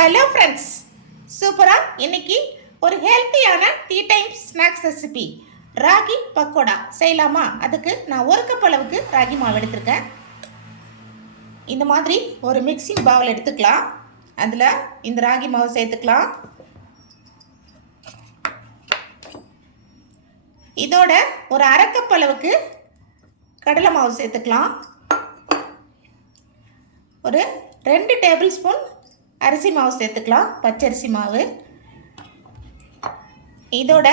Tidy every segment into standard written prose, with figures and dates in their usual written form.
Hello friends, சூப்பராக இன்னைக்கு ஒரு ஹெல்த்தியான tea time snacks recipe ragi pakoda செய்யலாமா? அதுக்கு நான் 1 கப் அளவுக்கு ராகி மாவு எடுத்திருக்கேன். இந்த மாதிரி ஒரு மிக்சிங் பவுல் எடுத்துக்கலாம். அதில் இந்த ராகி மாவு சேர்த்துக்கலாம். இதோட ஒரு 1/2 கப் அளவுக்கு கடலை மாவு சேர்த்துக்கலாம். ஒரு 2 டேபிள் ஸ்பூன் அரிசி மாவு சேர்த்துக்கலாம், பச்சரிசி மாவு. இதோட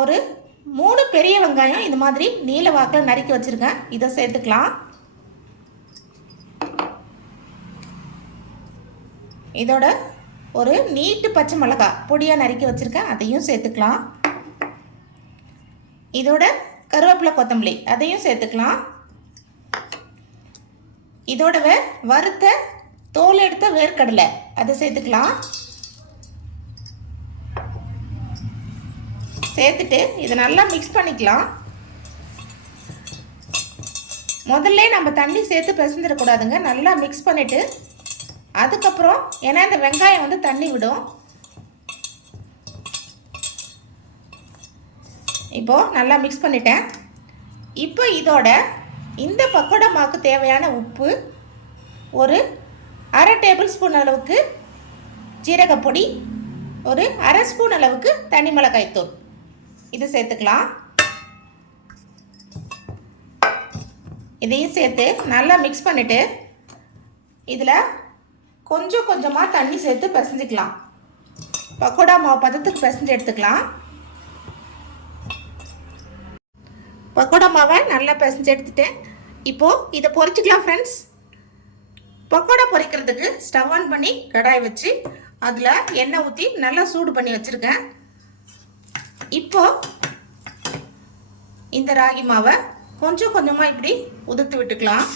ஒரு 3 பெரிய வெங்காயம் இந்த மாதிரி நீல வாக்கில் நறுக்கி வச்சுருக்கேன், இதை சேர்த்துக்கலாம். இதோட ஒரு நீட்டு பச்சை மிளகாய் பொடியாக நறுக்கி வச்சுருக்கேன், அதையும் சேர்த்துக்கலாம். இதோட கருவேப்பிலை கொத்தமல்லி அதையும் சேர்த்துக்கலாம். இதோடவே வறுத்த தோல் எடுத்த வேர்க்கடலை அதை சேர்த்துக்கலாம். சேர்த்துட்டு இதை நல்லா மிக்ஸ் பண்ணிக்கலாம். முதல்ல நம்ம தண்ணி சேர்த்து பிசைஞ்சிடக்கூடாதுங்க. நல்லா மிக்ஸ் பண்ணிவிட்டு அதுக்கப்புறம், ஏன்னா இந்த வெங்காயம் வந்து தண்ணி விடும். இப்போது நல்லா மிக்ஸ் பண்ணிட்டேன். இப்போ இதோட இந்த பக்கோடா மாவுக்கு தேவையான உப்பு, ஒரு 1/2 டேபிள் ஸ்பூன் அளவுக்கு ஜீரகப்பொடி, ஒரு 1/2 ஸ்பூன் அளவுக்கு தனி மிளகாய் தூள் இது சேர்த்துக்கலாம். இதையும் சேர்த்து நல்லா மிக்ஸ் பண்ணிவிட்டு இதில் கொஞ்சம் கொஞ்சமாக தண்ணி சேர்த்து பிசைஞ்சிக்கலாம். பக்கோடா மாவு பதத்துக்கு பிசைஞ்சு எடுத்துக்கலாம். பக்கோடா மாவை நல்லா பிசைஞ்சு எடுத்துட்டேன். இப்போது இதை பொரிச்சிக்கலாம் ஃப்ரெண்ட்ஸ். பக்கோடா பொரிக்கிறதுக்கு ஸ்டவ் ஆன் பண்ணி கடாய் வச்சு அதில் எண்ணெய் ஊற்றி நல்லா சூடு பண்ணி வச்சுருக்கேன். இப்போது இந்த ராகி மாவை கொஞ்சம் கொஞ்சமாக இப்படி உதுத்து விட்டுக்கலாம்.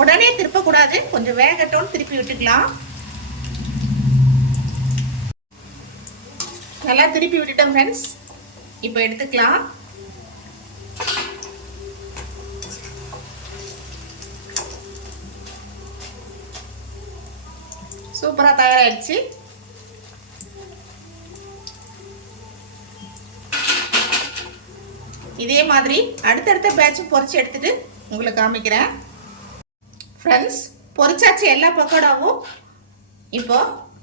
உடனே திருப்பக்கூடாது, கொஞ்சம் வேகட்டோன்னு திருப்பி விட்டுக்கலாம். நல்லா திருப்பி விட்டுட்டோம் ஃப்ரெண்ட்ஸ். இப்போ எடுத்துக்கலாம். சூப்பராக தயாராகிடுச்சு. இதே மாதிரி அடுத்தடுத்த பேட்சும் பொரிச்சு எடுத்துட்டு உங்களுக்கு காமிக்கிறேன். ஃப்ரெண்ட்ஸ், பொரிச்சாச்சு எல்லா பக்கோடாவும். இப்போ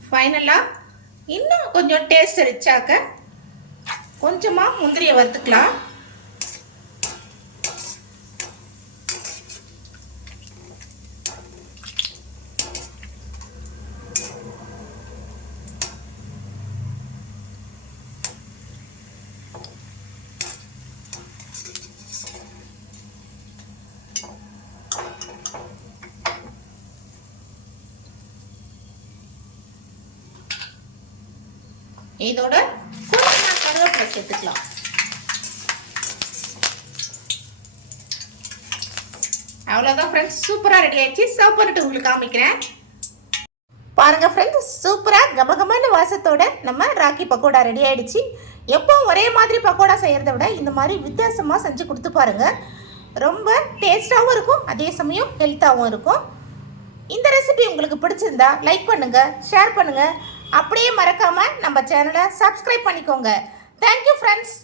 ஃபைனலாக இன்னும் கொஞ்சம் டேஸ்ட் ரிச்சாக்க கொஞ்சமாக முந்திரியை வறுத்துக்கலாம். இதோட கொஞ்சமாக கருவேப்பிலை சேர்த்துக்கலாம். அவ்வளோதான் ஃப்ரெண்ட்ஸ், சூப்பராக ரெடி ஆயிடுச்சு. சர்வ் பண்ணிட்டு உங்களுக்கு காமிக்கிறேன். பாருங்க ஃப்ரெண்ட்ஸ், சூப்பராக கமகமான வாசத்தோட நம்ம ராகி பக்கோடா ரெடி ஆயிடுச்சு. எப்பவும் ஒரே மாதிரி பக்கோடா செய்கிறத விட இந்த மாதிரி வித்தியாசமாக செஞ்சு கொடுத்து பாருங்க. ரொம்ப டேஸ்டாகவும் இருக்கும், அதே சமயம் ஹெல்த்தாகவும் இருக்கும். இந்த ரெசிபி உங்களுக்கு பிடிச்சிருந்தா லைக் பண்ணுங்க, ஷேர் பண்ணுங்க. அப்படியே மறக்காம நம்ம சேனலை சப்ஸ்கிரைப் பண்ணிக்கோங்க. Thank you friends.